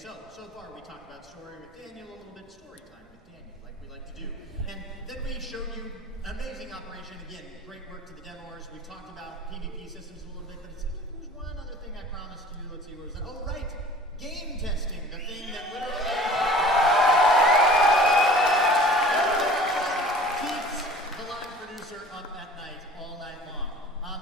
So far we talked about story with Daniel, a little bit story time with Daniel, like we like to do. And then we showed you amazing operation. Again, great work to the demoers. We talked about PvP systems a little bit, but it seems like there's one other thing I promised you. Let's see, what was that? Oh, right! Game testing, the thing that literally keeps the live producer up at night, all night long.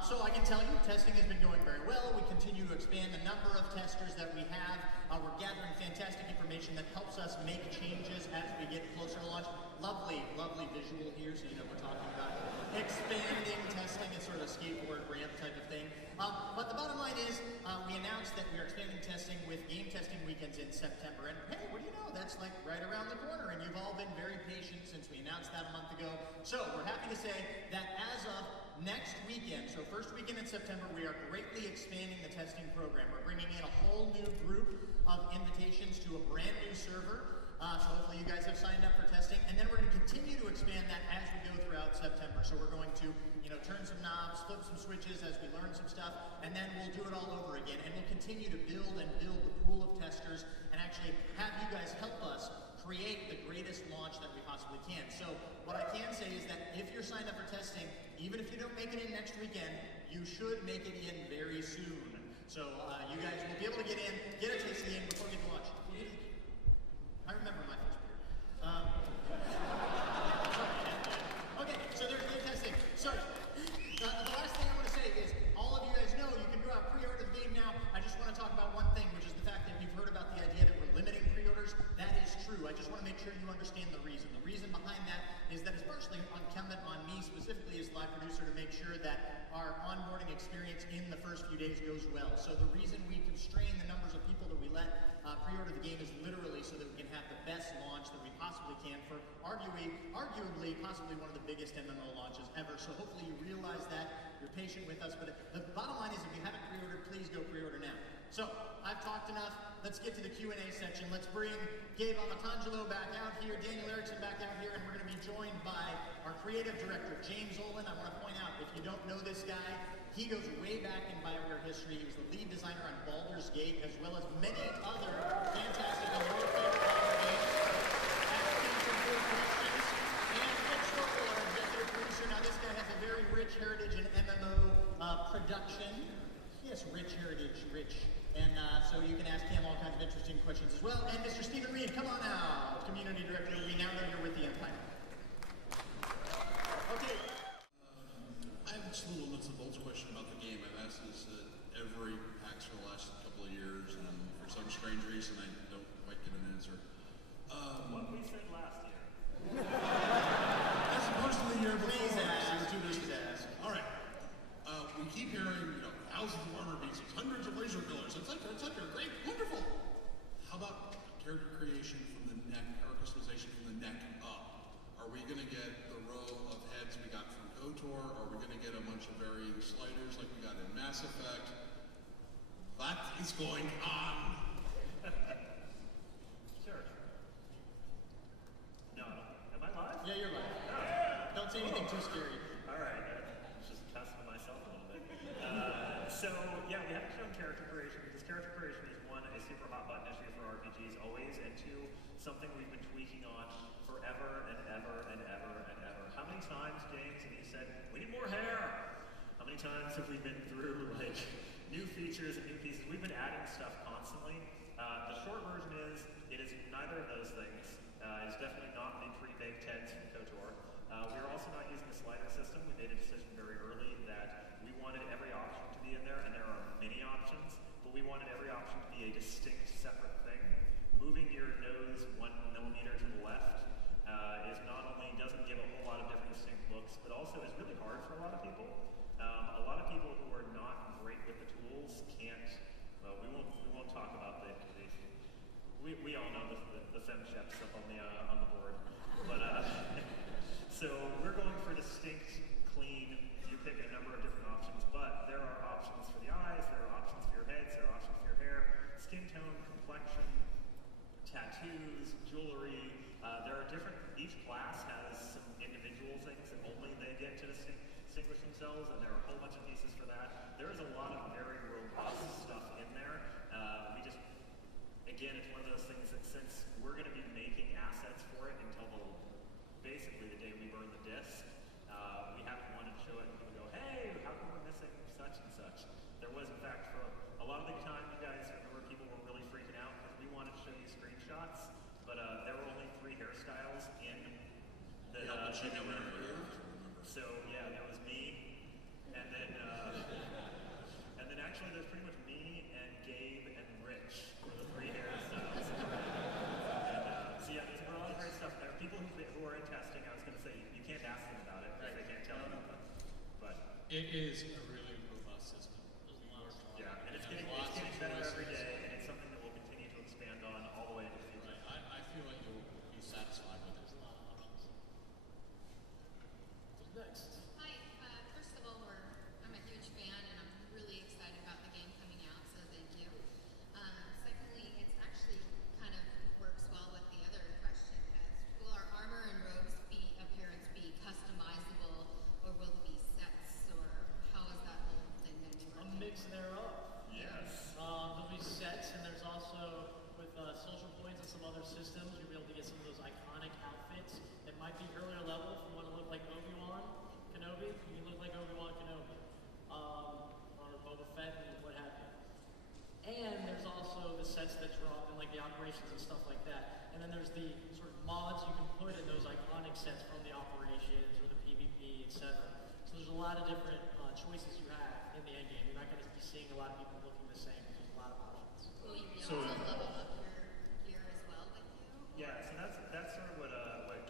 So I can tell you, testing has been going very well. We continue to expand the number of testers that we have. We're gathering fantastic information that helps us make changes as we get closer to launch. Lovely, lovely visual here, so you know we're talking about expanding testing. It's sort of a skateboard ramp type of thing. But the bottom line is, we announced that we are expanding testing with game testing weekends in September. And hey, what do you know? That's like right around the corner, and you've all been very patient since we announced that a month ago. So we're happy to say that as of next weekend, so first weekend in September, we are greatly expanding the testing program. We're bringing in a whole new group of invitations to a brand new server. So hopefully you guys have signed up for testing. And then we're going to continue to expand that as we go throughout September. So we're going to, turn some knobs, flip some switches as we learn some stuff, and then we'll do it all over again. And we'll continue to build the pool of testers and actually have you guys help us create the greatest launch that we possibly can. So what I can say is that if you're signed up for testing, even if you don't make it in next weekend, you should make it in very soon. So you guys will be able to get in, get a taste of the game before we get to launch. I remember my first beer. Okay, so there's game testing. So the last thing I want to say is, all of you guys know you can go out pre-order the game now. I just want to talk about one thing, which is the fact that you've heard about the idea that we're limiting pre-orders. That is true. I just want to make sure you understand the reason. The reason behind that is that it's partially incumbent on me specifically as live producer to make sure that our onboarding experience in the first few days goes well. So the reason we constrain the numbers of people that we let pre-order the game is literally so that we can have the best launch that we possibly can for arguably possibly one of the biggest MMO launches ever. So hopefully you realize that, you're patient with us, but the bottom line is if you haven't pre-ordered, please go pre-order now. So I've talked enough. Let's get to the Q&A section. Let's bring Gabe Amatangelo back out here, Daniel Erickson back out here, and we're going to be joined by our creative director, James Olin. I want to point out, if you don't know this guy, he goes way back in Bioware history. He was the lead designer on Baldur's Gate, as well as many other fantastic and your favorite games. And Rich Stokel, our executive producer. Now this guy has a very rich heritage in MMO production. Yes, rich heritage, rich. And so you can ask him all kinds of interesting questions as well. And Mr. Stephen Reed, come on out, community director. We now know you're with the Empire. Okay. I have just a little nuts and bolts question about the game. I've asked this at every PAX for the last couple of years, and for some strange reason, I don't quite get an answer. What we said last year. As opposed to the year before. Please ask. All right. We keep hearing, thousands of armor pieces, hundreds of laser pillars, etc., great, wonderful. How about character creation from the neck, character customization from the neck up? Are we going to get the row of heads we got from KOTOR? Are we going to get a bunch of varying sliders like we got in Mass Effect? That is going on. Sure. No, am I live? Yeah, you're live. Oh. Don't say anything too scary. All right, just testing myself a little bit. So yeah, we haven't shown character creation because character creation is one, a super hot button issue for RPGs always, and two, something we've been tweaking on forever and ever and ever and ever. How many times, James, have you said, we need more hair? How many times have we been through new features and new pieces? We've been adding stuff constantly. The short version is, it is neither of those things. It's definitely not the pre-baked heads from KOTOR. We're also not using the slider system. We made a decision very early that we wanted every option to be in there, and there are many options, but we wanted every option to be a distinct, separate thing. Moving your nose 1 millimeter to the left is not only doesn't give a whole lot of different distinct looks, but also is really hard for a lot of people. A lot of people who are not great with the tools can't. Well, we won't talk about the we all know the fem chef stuff on the board, but so we're going for distinct, clean. You pick a number of different options, but there are options for the eyes, there are options for your heads, there are options for your hair, skin tone, complexion, tattoos, jewelry. There are different. Each class has some individual things that only they get to distinguish themselves, and there are a whole bunch of pieces for that. There is a lot of very robust stuff in there. Again, it's one of those is a really robust system. There's a lot of stuff. Yeah, and it's getting better every day, and it's something that we'll continue to expand on all the way into the future. Right. I feel like you'll be satisfied with it. There's a lot of options. Who's next? Hi. First of all, I'm a huge fan, and I'm really excited about the game coming out, so thank you. Secondly, it's actually kind of works well with the other question. Will our armor and robes appearance be customizable, or will it be sets, or how is that whole thing going to be A working? mix thereof. Yes. There'll be sets, and there's also, with social points and some other systems, you'll be able to get some of those iconic outfits. It might be earlier level if you want to look like Obi-Wan Kenobi. You can look like Obi-Wan Kenobi. Or Boba Fett and what have you. And there's also the sets that drop and like the operations and stuff like that. And then there's the sort of mods you can put in those iconic sets from the operations or the PvP, etc. So there's a lot of different choices you have in the end game. You're not going to be seeing a lot of people looking the same. There's a lot of options. Will you be So- able to level up your gear as well with you? Yeah, so that's sort of what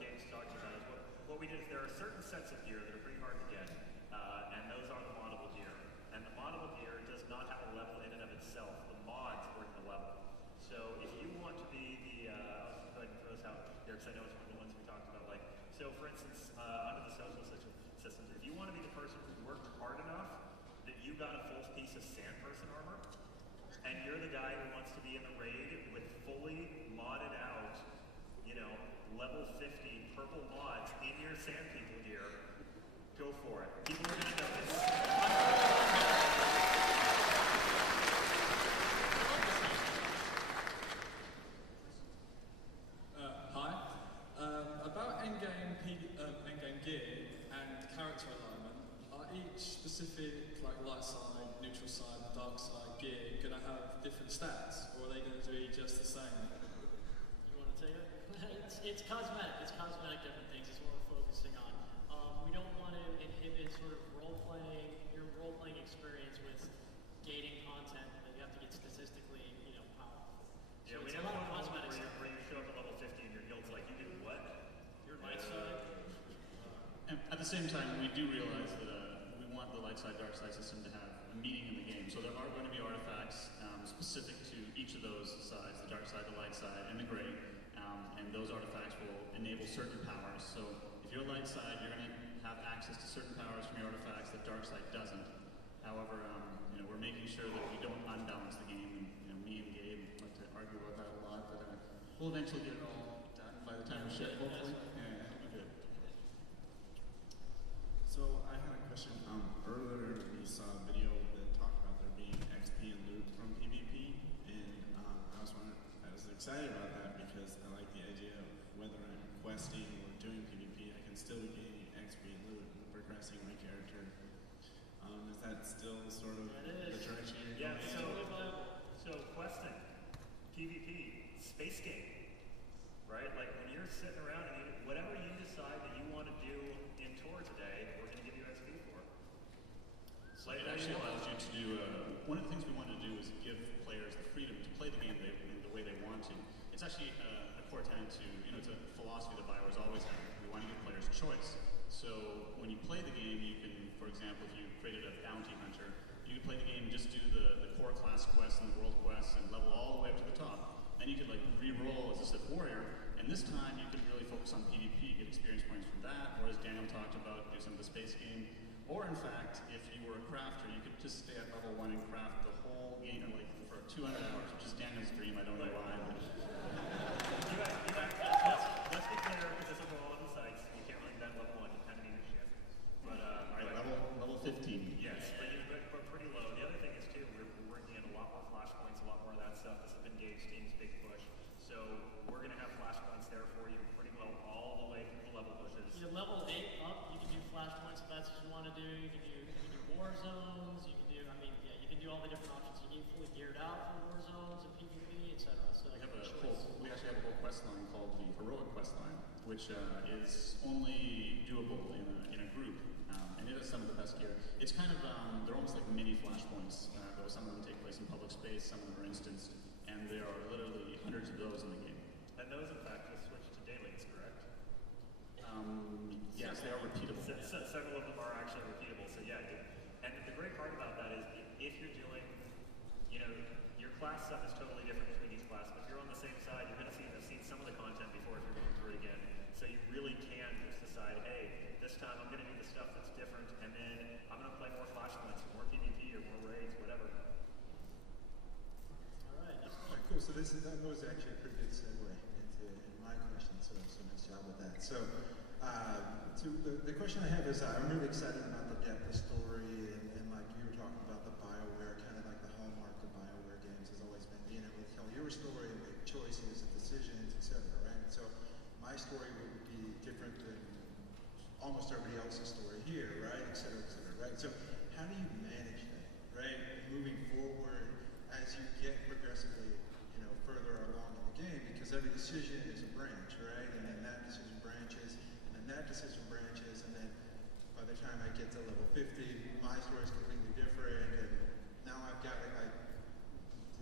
Gabe's talking about. Is what we did is there are certain sets of gear that are pretty hard to get, and those are the moddable gear. And the moddable gear does not have a level in and of itself. The mods bring the level. So if you want to be the, I'll go ahead and throw this out here because I know it's one of the ones we talked about. Like, so for instance, under the social systems, if you want to be the person who worked hard enough that you got a full piece of sand person armor, and you're the guy who wants to be in the raid with fully modded out, level 50 purple mods in your sand people gear, go for it. People are going to notice. Hi. About endgame gear and character alignment, are each specific light side, neutral side, and dark side gear going to have different stats, or are they going to be just the same? You want to take it? It's cosmetic. It's cosmetic different things. It's what we're focusing on. We don't want to inhibit sort of your role-playing experience with gating content that you have to get statistically, powerful. Yeah, So we it's a never lot of want cosmetic where stuff. you show up at level 50 and your guild's like, you did what? Your light side. And at the same time, we do realize that we want the light side, dark side system to have a meaning in the game. So there are going to be artifacts specific to each of those sides, the dark side, the light side, and the gray. And those artifacts will enable certain powers. So if you're light side, you're going to have access to certain powers from your artifacts that dark side doesn't. However, we're making sure that we don't unbalance the game. And me and Gabe like to argue about that a lot, but we'll eventually get it all done by the time we ship, hopefully. Yeah, it'll be good. So I had a question. Earlier we saw a video that talked about there being XP and loot from PvP, and I was excited about that because I like the idea of whether I'm questing or doing PvP, I can still be gaining XP and loot and progressing my character. Is that still sort of That the is. direction you're Yeah, going? Totally viable. So questing, PvP, space game, right? Like when you're sitting around and whatever you decide that you want to do in TOR today, we're going to give you XP for. So it actually allows you to do, one of the things we wanted to do is give players the freedom to play the game the way they want to. It's actually a core tenet to, it's a philosophy that Biowars always had. We want to give players choice. So when you play the game, you can, for example, if you created a bounty hunter, you can play the game and just do the core class quests and the world quests and level all the way up to the top. Then you could re-roll as a Sith warrior, and this time you could really focus on PvP, get experience points from that, or as Daniel talked about, do some of the space game. Or in fact, if you were a crafter, you could just stay at level 1 and craft the whole game for 200 hours, which is Daniel's dream. I don't know why, but Let's be clear, because this will go all on the sites. You can't really bet level 1, you kind of need your shit. But, alright, level 15. yes, but pretty low. The other thing is too, we're working in a lot more flashpoints, a lot more of that stuff. This has been Gabe's team's big push. So we're going to have flashpoints there for you pretty well all the way through the level pushes. Your level 8 up, you can do flashpoints if that's what you want to do. You can do war zones. You can do, you can do all the different options. You can get fully geared out for war zones and PvP, etc. So We actually have a whole quest line called the Heroic quest line, which is only doable in a group, and it has some of the best gear. It's kind of, they're almost like mini flashpoints, though some of them take place in public space, some of them are instanced, and there are literally hundreds of those in the game. And those, in fact, will switch to dailies, correct? Yes, they are repeatable. Several of them are actually repeatable, so yeah. great part about that is if you're doing, you know, your class stuff is totally different between each class, but if you're on the same side, you're going to have seen some of the content before if you're going through it again. So you really can just decide, hey, this time I'm going to do the stuff that's different, and then I'm going to play more flashpoints, more PvP, or more raids, whatever. All right. Alright, cool. So that was actually a pretty good segue into my question. So nice job with that. So the question I have is I'm really excited about the depth of story and like you were talking about the Bioware, kind of like the hallmark of Bioware games has always been being able to tell your story and make choices and decisions, etc. Right? So my story would be different than almost everybody else's story here, right? Et cetera, right? So how do you manage that, right? Moving forward as you get progressively, you know, further along in the game, because every decision is a branch, right? And then that decision branches, and then that decision branches, and then by the time I get to level 50, my story is completely different, and now I've got to like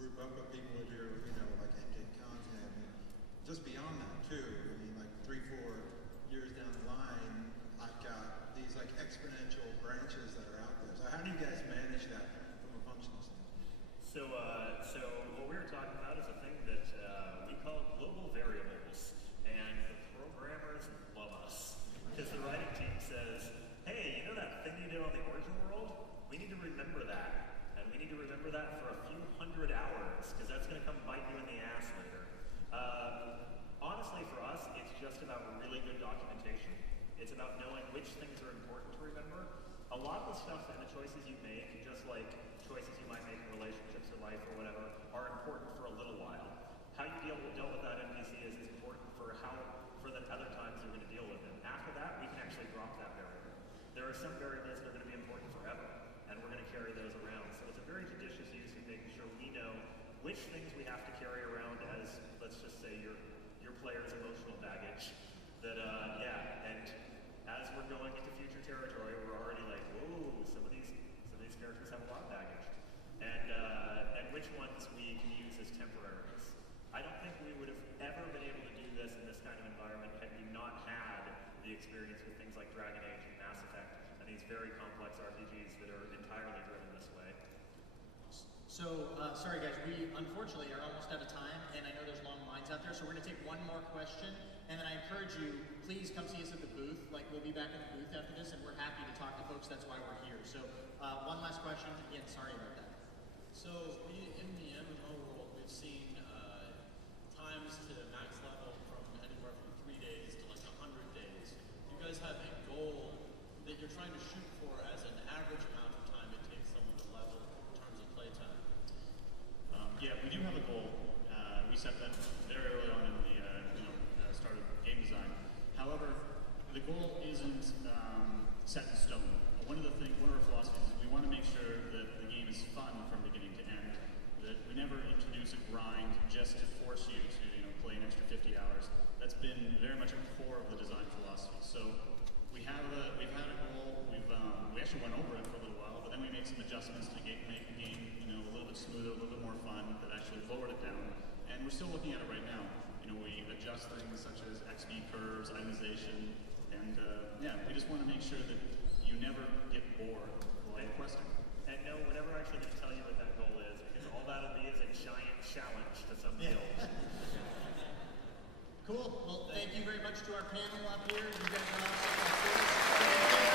group up with people with your, you know, like in-game content, and just beyond that too. I mean, like 3-4 years down the line, I've got these like exponential branches that are out there. So how do you guys manage that from a functional standpoint? So what we were talking about is a thing that we call global variables, and the programmers love us because the writing team says, "Hey, you know that thing you did on the origin world? We need to remember that, and we need to remember that for a few hundred hours because that's going to come bite you in the ass later." Honestly, for us, it's just about really good documentation. It's about knowing which things are important to remember. A lot of the stuff and the choices you make, just like choices you might make in relationships or life or whatever, are important for a little while. How you dealt with that NPC is important for the other times you're going to deal with it. After that, we can actually drop that variable. There are some variables that are going to be important forever, and we're going to carry those around. So it's a very judicious use of making sure we know which things we have to carry around as, let's just say, your player's emotional baggage. That, and as we're going into future territory, we're already like, whoa, some of these characters have a lot of baggage. And which ones we can use as temporaries. I don't think we would have ever been able to do this in this kind of environment had we not had the experience with things like Dragon Age and Mass Effect and these very complex RPGs that are entirely driven this way. So, sorry guys, we unfortunately are almost out of time, and I know there's long lines out there, so we're going to take one more question, and then I encourage you, please come see us at the booth. Like, we'll be back at the booth after this, and we're happy to talk to folks. That's why we're here. So, one last question. Again, sorry about that. So, in the MMO world, we've seen times to max level from anywhere from 3 days to like 100 days. Do you guys have a goal that you're trying to shoot for as an average amount of time it takes someone to level in terms of playtime? Yeah, we do have a goal. We set that very early on in the start of game design. However, the goal isn't set in stone. One of our philosophies is we want to make sure that the game is fun from beginning to end. That we never introduce a grind just to force you to play an extra 50 hours. That's been very much a core of the design philosophy. So we've had a goal. We actually went over it for a little while, but then we made some adjustments to make the game a little bit smoother, a little bit more fun. That actually lowered it down. And we're still looking at it right now. We adjust things such as XP curves, itemization, and we just want to make sure that you never get bored while you're questing. And no, we're never actually going to tell you what that goal is, because all that'll be is a giant challenge to some guild. Cool. Well, thank you very much to our panel up here. You guys are awesome.